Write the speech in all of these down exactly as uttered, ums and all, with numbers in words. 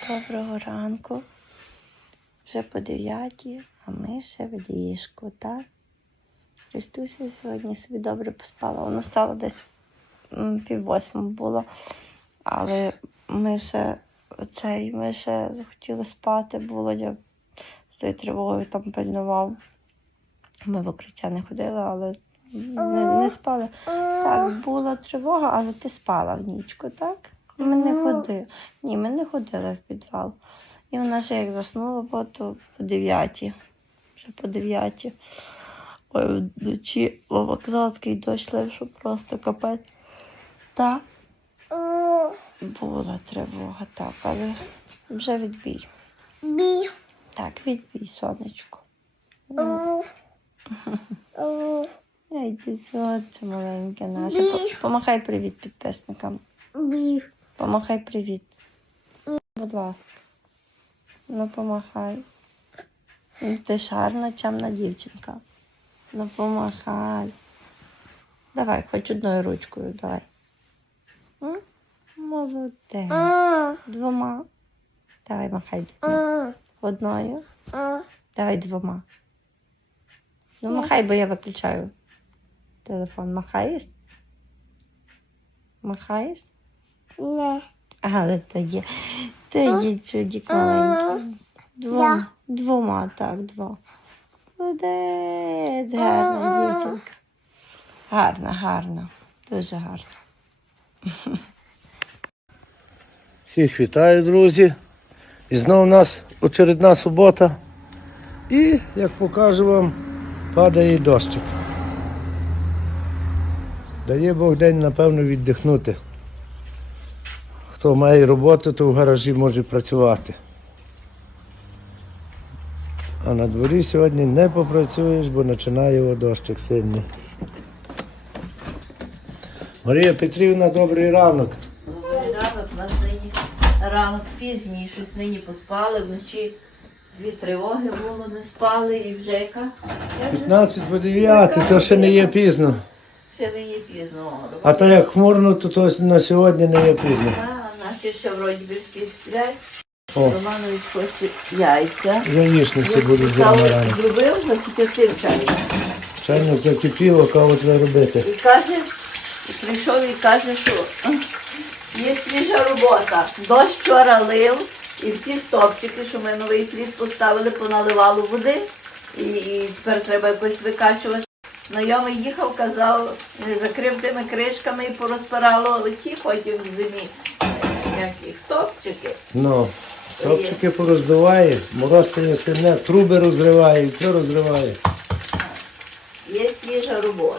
Доброго ранку. Вже по дев'ятій, а ми ще в ліжку, так? Христуся сьогодні собі добре поспала. Вона стала десь пів восьмого було. Але ми ще, оцей, ми ще захотіли спати, було, я з тою тривогою там пильнував. Ми в укриття не ходили, але не, не спали. Так, була тривога, але ти спала в нічку, так? Ми не ходили. Ні, ми не ходили в підвал. І вона ще як заснула, от то по дев'ятій. Вже по дев'ятій. Ой, вночі Вова казала, такий дощ лив, що просто капець. Так. Була тривога, так, але вже відбій. Бі. Так, відбій, сонечко. Ай, йди сюди, це маленьке наше. По- Помахай привіт підписникам. Бі. Помахай привіт. Будь ласка. Ну, помахай. Ну, ти ж гарна, чемна дівчинка. Ну, помахай. Давай, хоч одною ручкою, давай. М? Молодець. Двома. Давай, махай двома. Одною. Давай двома. Ну, махай, бо я виключаю телефон. Махаєш? Махаєш? Не. Але то є. То є чудик маленький. Двома. Двома, так, два. Молодець, гарна дівчинка. Гарна, гарна. Дуже гарна. Всіх вітаю, друзі. І знову у нас очередна субота. І, як покажу вам, падає дощик. Дає Бог день, напевно, віддихнути. Хто має роботу, то в гаражі може працювати. А на дворі сьогодні не попрацюєш, бо починає дощик сильний. Марія Петрівна, добрий ранок. Добрий ранок, у нас нині ранок пізній, щось нині поспали, вночі дві тривоги було, не спали і вже яка? п'ятнадцять по дев'ятій, то ще не є пізно. Ще не є пізно. А так як хмурно, то, то на сьогодні не є пізно. А, наші ще вроді би всі сплять. О, Романович хоче яйця. яєчниці будуть Каву зерна рано. зробив, закипятив чай. Чайник закипіло, каву треба робити. І каже, і прийшов і каже, що є свіжа робота. Дощ вчора лив, і в ті стопчики, що ми новий плід поставили, поналивало води, і, і тепер треба якось викачувати. Знайомий їхав, казав, закрив тими кришками і порозпирало ті потім в зимі. Які стопчики. Ну, топчики пороздуває, мороз стає сильне, труби розриває, і все розриває. Є свіжа робота.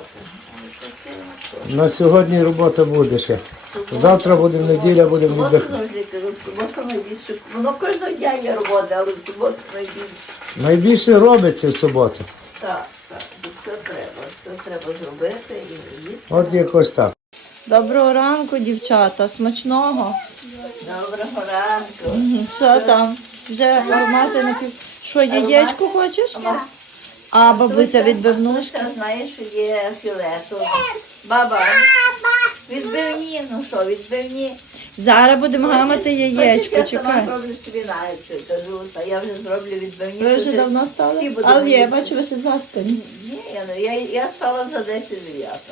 На сьогодні робота буде ще. Завтра буде неділя, будемо Суботу віддихати. завжди кажу, в суботу найбільше. Воно кожного дня є робота, але в суботу найбільше. Найбільше робиться в суботу. Так, так, бо все треба, все треба зробити і їсти. От якось так. Доброго ранку, дівчата. Смачного. Доброго ранку. Що там? Вже мати на пів... Що, яєчко хочеш? А бабуся відбивнушка? Бабуся знає, що є філето. Баба, відбивні, ну що, відбивні. Зараз будемо гамати яєчко, Хочеш, я сама чекай. зроблю собі навіть, кажу, та я вже зроблю відбивні. Ви вже Тут давно всі стали? будуть Але я їсти. бачу, ви ще заспані. Ні, я, я, я стала за десять дев'ята.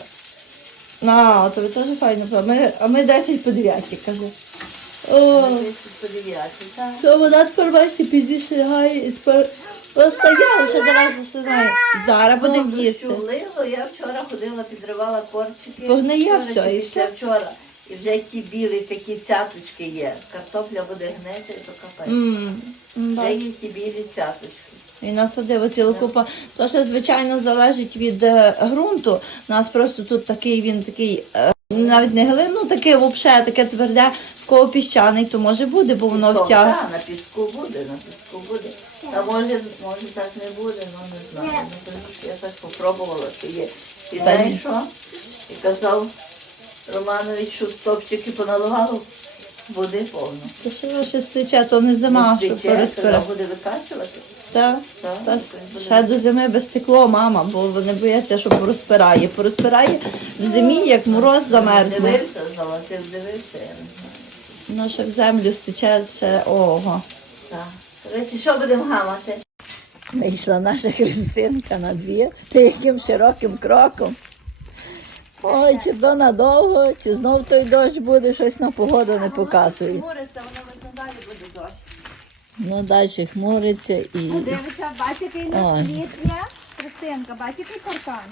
А, то ви теж файно. були. Ми, а ми десять по дев'ятій, каже. О, десять по дев'ятій, так. що вона тепер, бачите, пізніше лягає і тепер стояла, ще до вас засинає. Зараз будемо Ну, їсти. дощу лило, я вчора ходила, підривала корчики. Погниє Вчора все, і після все? вчора. І вже ті білі такі цяточки є. Картопля буде гнити, то капець. М, м, Вже бачу. є ті білі цяточки. І насадила цілу купу. То ще, звичайно, залежить від е, ґрунту. У нас просто тут такий, він такий, е, навіть не глин, ну таке взагалі, таке тверде, в кого піщаний, то може буде, бо воно Пісок, втягне. так, на піску буде, на піску буде. Та може, може так не буде, ну не знаю. Ну, тому що я так попробувала, що є. І Та знаєш ні. що? І казав Романович, що стопчики поналивало води повно. Та що ще стече, то не зима, Не щоб втече, переспирати. то буде викачувати. Та, Так, та так, ще до зими без стекло, мама, бо вони бояться, що порозпирає. Порозпирає в зимі, як мороз замерзне. Дивився, знала, ти дивився, я не знаю. Ну, ще в землю стече, ще ого. Так. Речі, що будемо гамати? Вийшла наша Христинка на двір, таким широким кроком. Ой, чи то надовго, чи знов той дощ буде, щось на погоду не показує. Хмуриться, воно видно далі буде дощ. Ну, далі хмуриться і... Дивися, бачиш, який Ой. на ліс є? Христинка, бачиш, який паркан?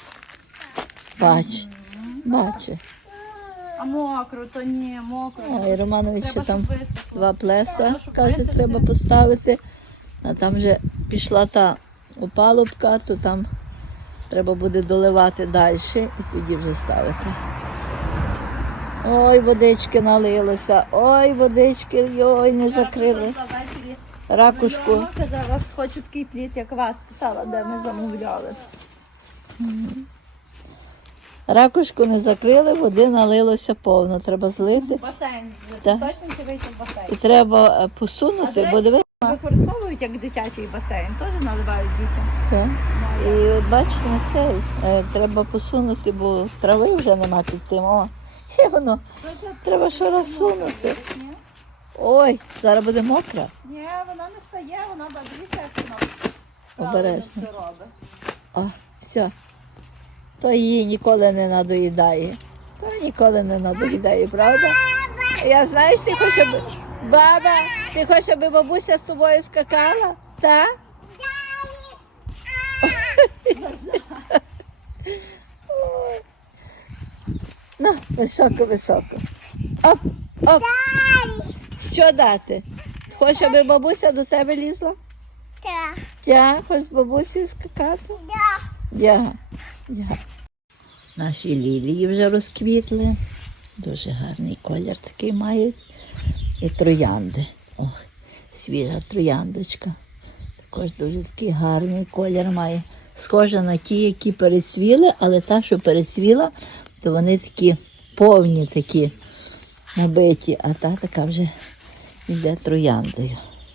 Бач, бачу. А мокро, то ні, мокро. Ой, Романович ще Треба, там щоб висохло. два плеса, Треба, щоб каже, висохло. треба поставити. А там вже пішла та опалубка, то там треба буде доливати далі і тоді вже ставити. Ой, водички налилося, ой, водички, ой, не закрили. Ракушку. Я казала, хочу такий плід, як вас питала, де ми замовляли. Ракушку не закрили, води налилося повно. Треба злити Басейн з Так. пісочниці вийшов і басейн. треба е, посунути, бо диви. Використовують як дитячий басейн, теж наливають дітям. Це. І от бачите, цей, е, треба посунути, бо трави вже нема під цим. О, і воно, треба ще раз сунути. Ой, зараз буде мокра. Ні, вона не стає, вона дивіться, як вона Обережно. правильно все робить. О, все. То її ніколи не надоїдає. То ніколи не надоїдає, правда? Я знаєш, ти хочеш, аби... Баба, ти хочеш, аби бабуся з тобою скакала? Так? Ой. Ну, високо, високо. Оп, оп. Що дати? Хочеш, аби бабуся до тебе лізла? Так. Тя, хочеш з бабусею скакати? Я. Я. Наші лілії вже розквітли. Дуже гарний колір такий мають. І троянди. Ох, свіжа трояндочка. Також дуже такий гарний колір має. Схожа на ті, які перецвіли, але та, що перецвіла, то вони такі повні такі набиті, а та така вже йде трояндою.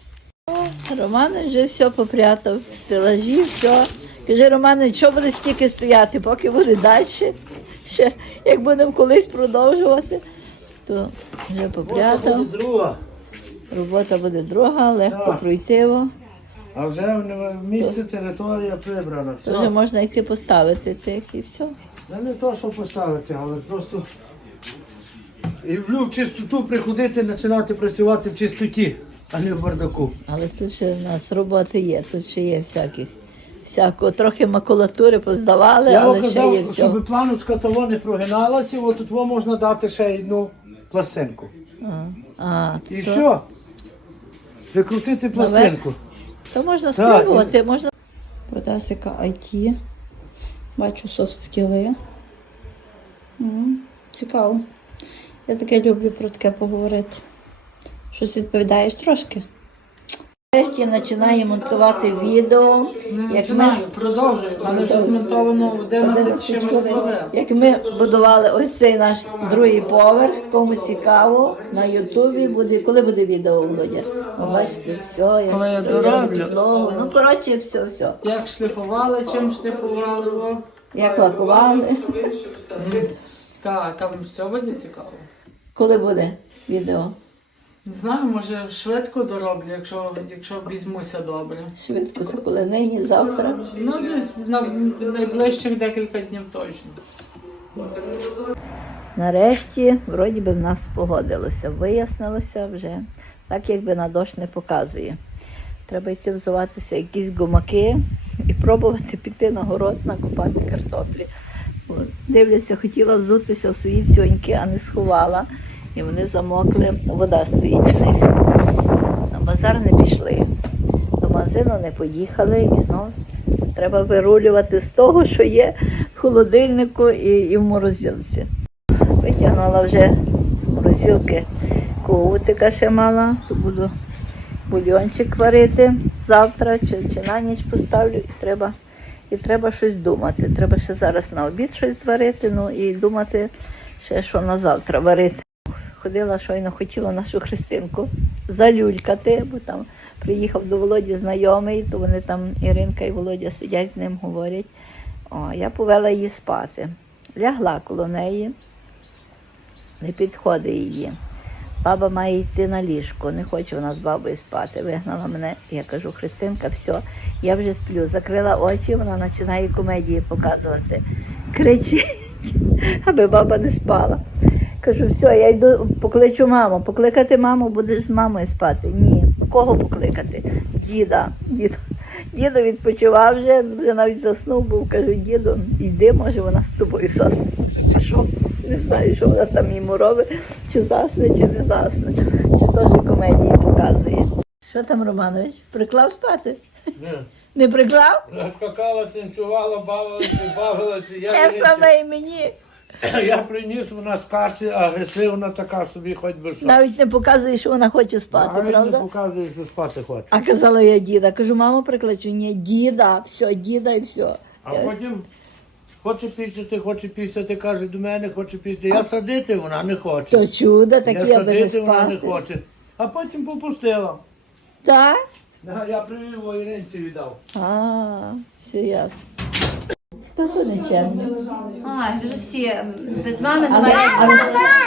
Роман вже все попрятав в стелажі, все. Каже, Роман, що буде стільки стояти, поки буде далі. Ще, як будемо колись продовжувати, то вже попрятав. друга. Робота буде друга, легко Так. пройти. во. А вже в місці територія прибрана. То вже Все. можна йти поставити цих і все. Ну, не то, що поставити, але просто люблю в чистоту приходити, починати працювати в чистоті, а не в бардаку. Але тут ще в нас роботи є, тут ще є всяких, всякого, трохи макулатури поздавали, Я але ще є казав, все. щоб планочка того не прогиналася, от тут во можна дати ще одну пластинку. А, а, І то, все. Прикрутити пластинку. то можна Так, спробувати, можна. Процесика ай ті. Бачу софт-скіли. М, Цікаво. Я таке люблю про таке поговорити. Щось відповідаєш трошки? Нарешті починає монтувати відео. Як ми, продовжую. У мене вже змонтовано одинадцять хвилин. Як ми будували ось цей наш другий поверх, кому цікаво, на Ютубі буде. Коли буде відео, Володя? Ну, бачите, все, як Коли я вставляли дороблю. підлогу. Ну, коротше, все, все. Як шліфували, чим шліфували. О. Як лакували. Так, там все буде цікаво. Коли буде відео? Не знаю, може швидко дороблю, якщо, якщо візьмуся добре. Швидко, то коли нині, завтра. Ну, десь на найближчих декілька днів точно. Нарешті, вроді би, в нас спогодилося. Вияснилося вже, так якби на дощ не показує. Треба йти взуватися якісь гумаки і пробувати піти на город, накопати картоплі. От. Дивлюся, хотіла взутися в свої цьоньки, а не сховала. І вони замокли, вода стоїть в них. На базар не пішли, до магазину не поїхали і знову треба вирулювати з того, що є в холодильнику і, і в морозилці. Витягнула вже з морозилки ковутика ще мала, то буду бульйончик варити завтра чи, чи на ніч поставлю. І треба, і треба щось думати. Треба ще зараз на обід щось зварити, ну і думати ще, що на завтра варити. Ходила, щойно хотіла нашу Христинку залюлькати, бо там приїхав до Володі знайомий, то вони там, Іринка і Володя сидять з ним, говорять. О, я повела її спати. Лягла коло неї, не підходить її. Баба має йти на ліжко, не хоче вона з бабою спати. Вигнала мене, я кажу, Христинка, все, я вже сплю. Закрила очі, вона починає комедії показувати. Кричить, аби баба не спала. Кажу, все, я йду, покличу маму. Покликати маму, будеш з мамою спати. Ні. Кого покликати? Діда. Діду, діду відпочивав вже, вже навіть заснув був. Кажу, діду, йди, може вона з тобою засне. Пішов. Не знаю, що вона там йому робить, чи засне, чи не засне. Чи теж комедії показує. Що там, Романович? Приклав спати? Ні. Не приклав? Скакала, танцювала, бавилася, бавилася. Я, Те приніс- саме і мені. я приніс, вона скаче, агресивна така собі, хоч би що. Навіть не показує, що вона хоче спати, Навіть правда? не показує, що спати хоче. А казала я діда. Кажу, маму прикличу. Ні, діда, все, діда і все. А потім хоче пісяти, хоче пісяти, каже до мене, хоче пісяти. Я садити, вона не хоче. То чудо, Я такі, аби не садити, вона не спати. хоче. А потім попустила. Так? Да, я привів його Іринці віддав. А, все ясно. Та то нечемно. А, вже всі без мами Але, немає. але,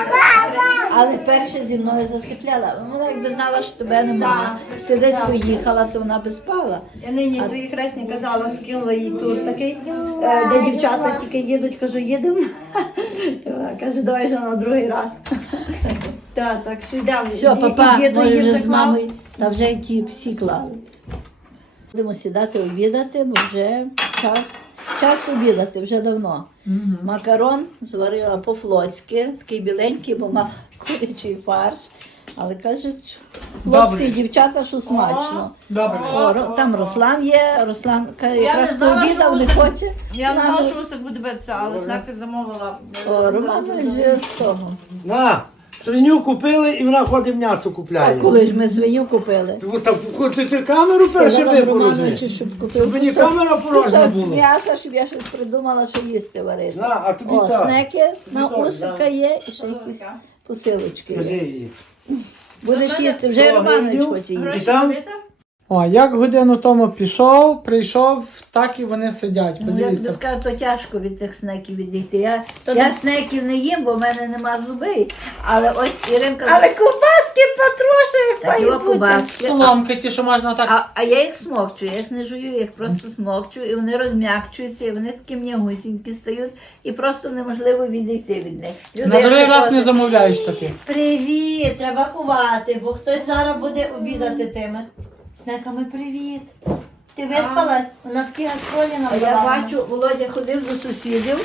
але перше зі мною засипляла. Вона якби знала, що тебе немає. Ти десь поїхала, то вона би спала. Я нині твоїй хресні казала, скинула їй тур такий, е, де дівчата тільки їдуть, кажу, їдемо. Вона каже, давай вже на другий раз. Так, так що йдемо. Все, І- папа, і діду може її вже вже з клав. мамою, та вже ті всі клали. Будемо сідати обідати, бо вже час, час обідати, вже давно. Макарон зварила по-флотськи, такий біленький, бо мала курячий фарш. Але кажуть, хлопці Добре. і дівчата, що смачно. Добре. О, Ро- там Руслан є, Руслан каже, якраз знала, пообідав, що не Усик- хоче. Я не Нам- знала, що Усик буде битися, але снехтик замовила. О, Роман вже з того. На, свиню купили і вона ходить м'ясо А купляє. коли ж ми свиню купили? Ну, так, хоч ти камеру перше Сказала випорожни. Романовичу, щоб купив Щоб мені кусок- камера порожня кусок була. м'яса, щоб я щось придумала, що їсти варити. На, а тобі О, так. снеки на Тобі так, усика да. є і ще якісь посилочки. Скажи є. їй. Будеш їсти, вже Сто Романович гривнів. хоче їсти. І там О, як годину тому пішов, прийшов, так і вони сидять. Ну, я тобі Подивіться. скажу, то тяжко від тих снеків відійти. Я, То я ти- снеків не їм, бо в мене нема зубей. Але ось Іринка... Але ковбаски потрошок такі мають бути. ковбаски. Соломки ті, що можна так. А, а я їх смокчу, я їх не жую, я їх просто смокчу, і вони розм'якчуються, і вони такі м'ягусінькі стають, і просто неможливо відійти від них. Люди, На другий якщо раз не кажуть, замовляєш таки. Привіт, треба ховати, бо хтось зараз буде обідати тими. Снеками привіт. Ти виспалась? Вона такі гастролі нам А я давала. бачу, Володя ходив до сусідів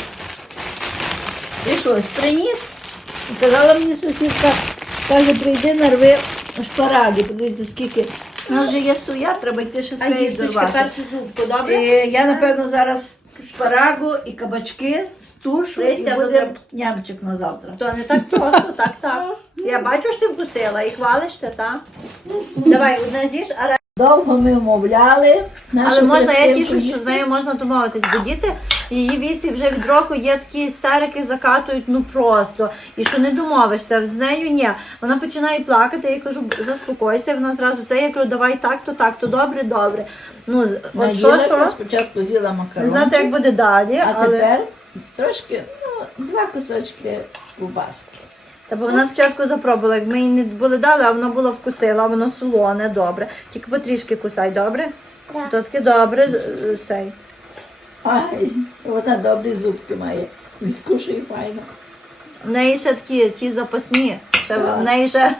і щось приніс. І казала мені сусідка, каже, прийди, нарви шпараги. Подивіться, скільки. У нас вже є соя, треба йти ще А своєї дівчинка, дорвати. першу зубку, добре? І я, напевно, зараз шпарагу і кабачки стушу, і Листя буде буде- нямчик на завтра. То не так просто, так, так. Я бачу, що ти вкусила і хвалишся, так? Давай, одне з'їж, а ра- Довго ми вмовляли. нашу але можна, я Христинку тішу, що їсти. з нею можна домовитись, бо діти в її віці вже від року є такі істерики, закатують, ну просто. І що не домовишся, з нею ні. Вона починає плакати, я їй кажу, заспокойся, вона зразу це, я кажу, давай так, то так, то добре, добре. Ну, з- от що, Наїлася, що, спочатку з'їла не макарончик, знати, як буде далі, а але... тепер трошки, ну, два кусочки ковбаски. Та бо вона спочатку запробувала, як ми їй не були дали, а вона була вкусила, воно солоне, добре. Тільки потрішки кусай, добре? Так. То таке добре, з- з- цей. Ай, вона добрі зубки має. Відкушує файно. В неї ще такі ті запасні. Ще в неї ще.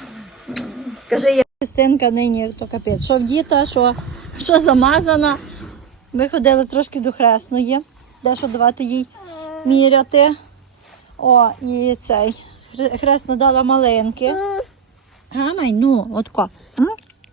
Кажи, я. Христинка нині то капець. Що в діта, що, що замазана. Ми ходили трошки до хресної, дещо давати їй міряти. О, і цей. Хре- Хресна дала маленьке. Гамай, ну, отко. М?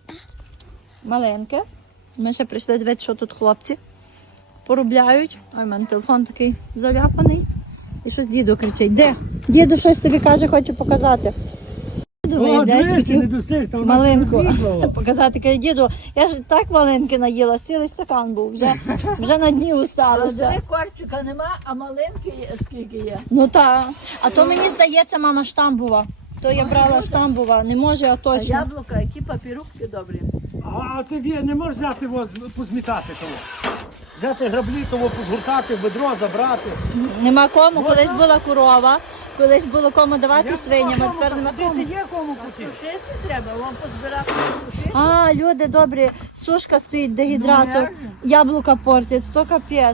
Маленьке. Ми ще прийшли дивитися, що тут хлопці поробляють. Ой, у мене телефон такий заляпаний. І щось діду кричить. Де? Діду щось тобі каже, хочу показати. Діду виявляється, хотів достиг, та маленьку показати. Каже, діду, я ж так маленьке наїла, цілий стакан був, вже, вже на дні усталося. Корчика нема, а маленький скільки є. Ну так. А то мені здається, мама штамбова. То я брала штамбова, не може, а А точно. яблука, які папірушки добрі. А ти Вія, не можеш взяти його, позмітати того. Взяти граблі, того позгортати, ведро забрати. Нема кому, колись була корова, Колись було кому давати свиням, а тепер нема кому. Є кому купити. Сушити треба, вам позбирати. А, люди добрі, сушка стоїть, дегідратор, яблука портять, то капець.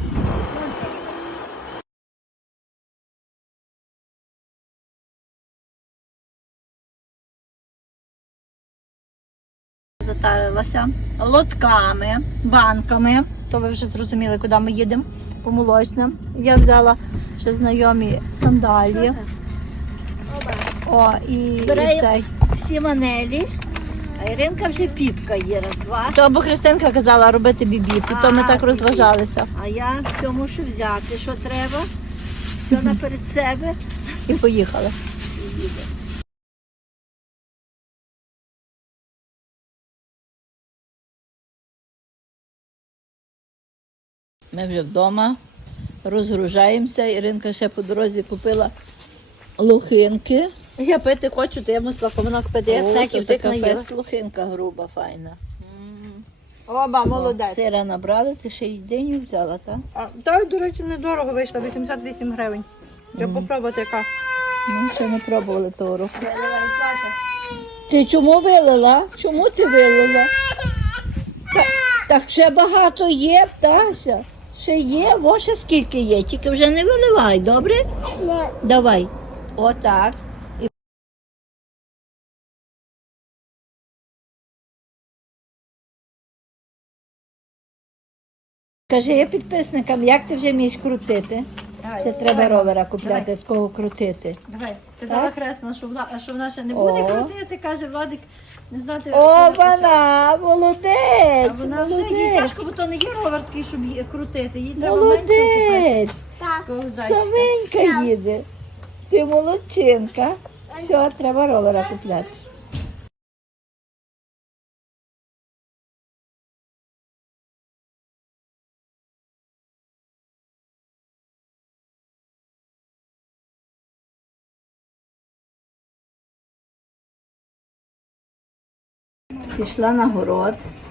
Затарилася лотками, банками. То ви вже зрозуміли, куди ми їдемо по молочним. Я взяла ще знайомі сандалії. О, і, і цей. Всі манелі, а Іринка вже піпка є, раз, два. То або Христинка казала робити бібі, то ми так розважалися. А я все мушу взяти, що треба, все наперед себе. І поїхали. Ми вже вдома розгружаємося. Іринка ще по дорозі купила лохинки. Я пити хочу, то я мусила комунок пити, я О, всяких то тих така наїла. фест лохинка груба, файна. Оба, молодець. Сира набрали, ти ще й диню взяла, так? А, та, до речі, недорого вийшло, вісімдесят вісім гривень. Треба попробувати яка. Ну, ще не пробували того року. Ти чому вилила? Чому ти вилила? Так, так ще багато є, Тася. Ще є, во ще скільки є, тільки вже не виливай, добре? Не. Давай. Отак. І... Кажи я підписникам, як ти вже вмієш крутити? Це треба ровера купляти, такого крутити. Давай, казала Хресна, що вона, що вона ще не буде О. крутити, каже Владик, не знати. О, як почати. вона, молодець, А вона вже їй молодець, тяжко, бо то не є ровер такий, щоб її крутити. Їй треба менше купити. молодець. Такого зайчика. Саменька їде. Ти молодчинка. Все, треба ровера купляти. Пішла на город.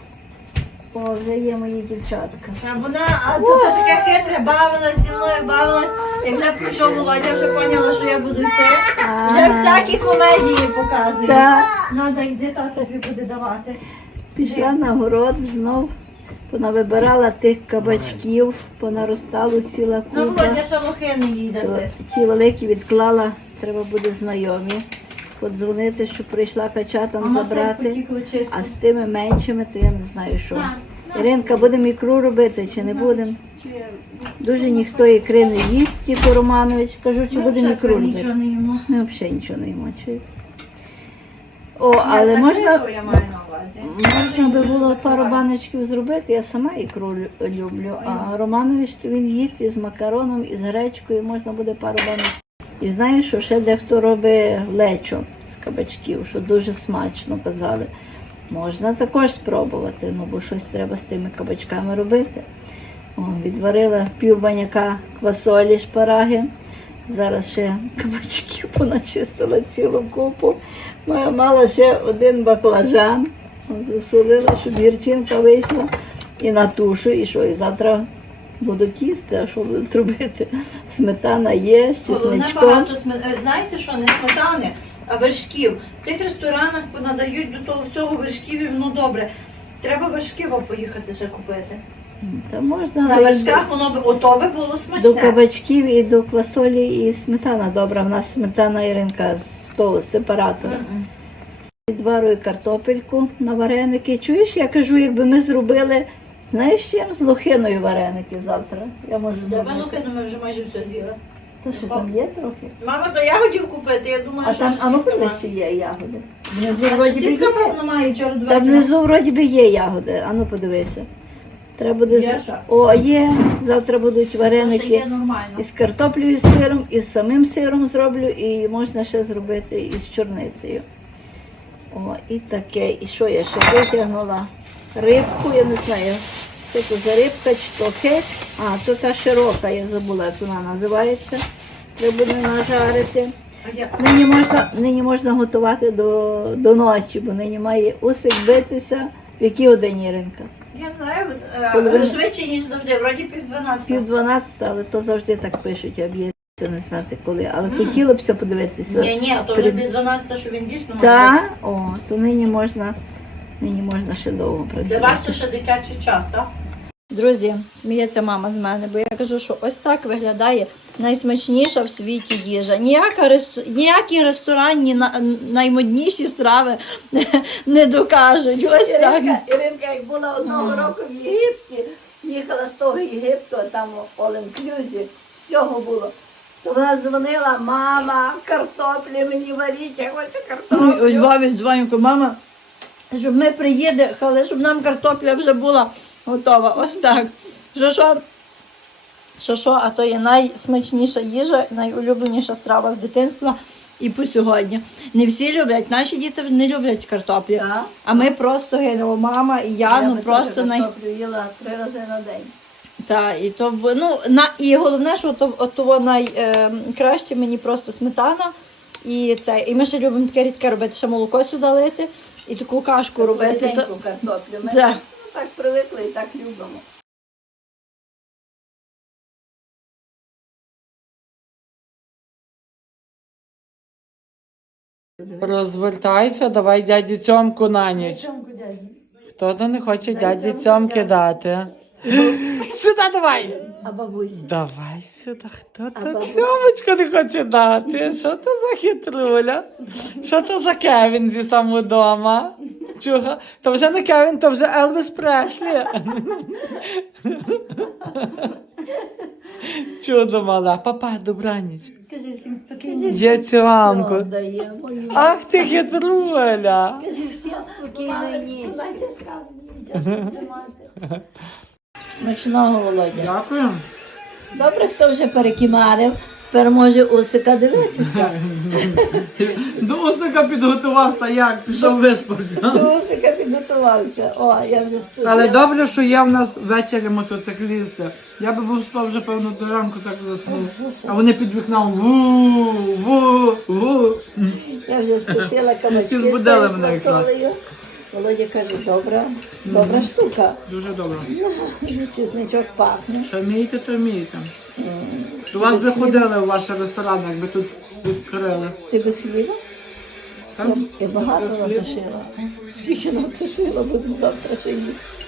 О, вже є мої дівчатка. А вона, а тут таке хитре, бавилась зі мною, бавилась. Як вже прийшов Володя, вже поняла, що я буду йти. Вже всякі комедії показує. Так. Надо, йди, тато тобі буде давати. Пішла на город знов, понавибирала тих кабачків, понаростало ціла Ну, купа. Володя, ще лохини їй То даси. ті великі відклала, треба буде знайомі. Подзвонити, щоб прийшла качатам забрати. А з тими меншими, то я не знаю, що. Іринка, будемо ікру робити чи не будемо? Дуже ніхто ікри не їсть, Тіко Романович. Кажу, чи будемо ікру робити. Нічого не їмо. Ми взагалі нічого не їмо. чуєте? О, але можна, Я маю на увазі. можна би було пару баночків зробити. Я сама ікру лю- люблю. А Романович, то він їсть із макароном, із гречкою, можна буде пару баночків. І знаєш, що ще дехто робить лечо з кабачків, що дуже смачно казали. Можна також спробувати, ну бо щось треба з тими кабачками робити. О, відварила пів баняка квасолі шпараги. Зараз ще кабачків поначистила цілу купу. Моя мала ще один баклажан. Засолила, щоб гірчинка вийшла. І на тушу, і що, і завтра будуть їсти, а що будуть робити? Сметана є, з Головне чесничком. багато сме- знаєте що, не сметани, а вершків. В тих ресторанах понадають до того всього вершків і воно добре. Треба вершків поїхати ще купити. Та можна На але вершках воно би ото би було до смачне. кабачків і до квасолі і сметана добра. В нас сметана Іринка з того сепаратора. Мгм. Відварую картопельку на вареники. Чуєш, я кажу, якби ми зробили, знаєш, чим з лохиною вареники завтра. Я можу Тебе зробити. лукину ми вже майже все з'їли. То що там є трохи? Мама, то ягодів купити, я думаю, А що... там, а ну всіх куди нема. ще є ягоди? Внизу А вроді би сусідка, є. певно, має вчора два. Там внизу вроді би є ягоди. А ну подивися. Треба буде. Є з- що? О, є. Завтра будуть Ще вареники. є нормально. Із картоплею, з сиром, і з самим сиром зроблю, і можна ще зробити із чорницею. О, і таке. І що я ще витягнула? Рибку, я не знаю, що це за рибка, чи то хек. А, то та широка, я забула, як вона називається. Треба буде нажарити. А я... Нині можна, нині можна готувати до, до ночі, бо нині має усик битися. В якій годині, Іринка? Я знаю, Половина- е, швидше, ніж завжди, вроді пів дванадцятого. Пів дванадцята, але то завжди так пишуть, об'єднання. Це не знати коли, але хотіло б подивитися. Ні, ні, то вже від дванадцятого, що він дійсно має бути. Так, о, то нині можна, нині можна ще довго Для вас працювати. то ще дитячий час, так? Друзі, сміється мама з мене, бо я кажу, що ось так виглядає найсмачніша в світі їжа. Ніяка ресту... Ніякі ресторанні на... наймодніші страви не докажуть. Ось так. Іринка, Іринка, як була одного року в Єгипті, їхала з того Єгипту, там all inclusive, всього було. То вона дзвонила, мама, картоплі мені варіть, я хочу Ой, ось картоплю. бабі дзвоню, мама, щоб ми приїхали, щоб нам картопля вже була готова. Ось так. Що що? Що що, а то є найсмачніша їжа, найулюбленіша страва з дитинства і по сьогодні. Не всі люблять, наші діти не люблять картоплю. Так. А ми просто гинемо, мама і я, ну би просто теж най... картоплю їла три рази на день. Так, і то б- ну, на і головне, що то, от того найкраще мені просто сметана. І це. І ми ще любимо таке рідке робити, ще молоко сюди лити і таку кашку робити. То- Ріденьку картоплю. Ми Да. так, так привикли і так любимо. Розвертайся, давай дяді Цьомку на ніч. Хто то не хоче дяді Цьомки дати? Сюди давай! А бабуся? Давай сюди, хто то Цьомочку не хоче дати? Що то за хитруля? Що то за Кевін зі самодома? Чуга? То вже не Кевін, то вже Елвіс Преслі. Чудо мале. Папа, добраніч. Кажи всім спокійно. Є Цьомку. Дає мою. Ах ти хитруля. Кажи всім спокійної ніч. Смачного, Володя. Дякую. Добре, хто вже перекимарив, тепер може Усика дивитися. До Усика підготувався як? Пішов виспався. До Усика підготувався. О, я вже студила. Але добре, що є в нас ввечері мотоциклісти. Я би був спав вже певно до ранку, так заснув. А вони під вікном ву ву ву. Я вже спішила кабачки І з збудили тою мене якраз. фасолею. Володя каже, добра, добра штука. Дуже добре. Чесничок пахне. Що вмієте, то вмієте. До вас би ходили у ваш ресторан, якби тут відкрили. Ти без хліба? Так? Я багато натушила. Скільки натушила, буду завтра ще їсти.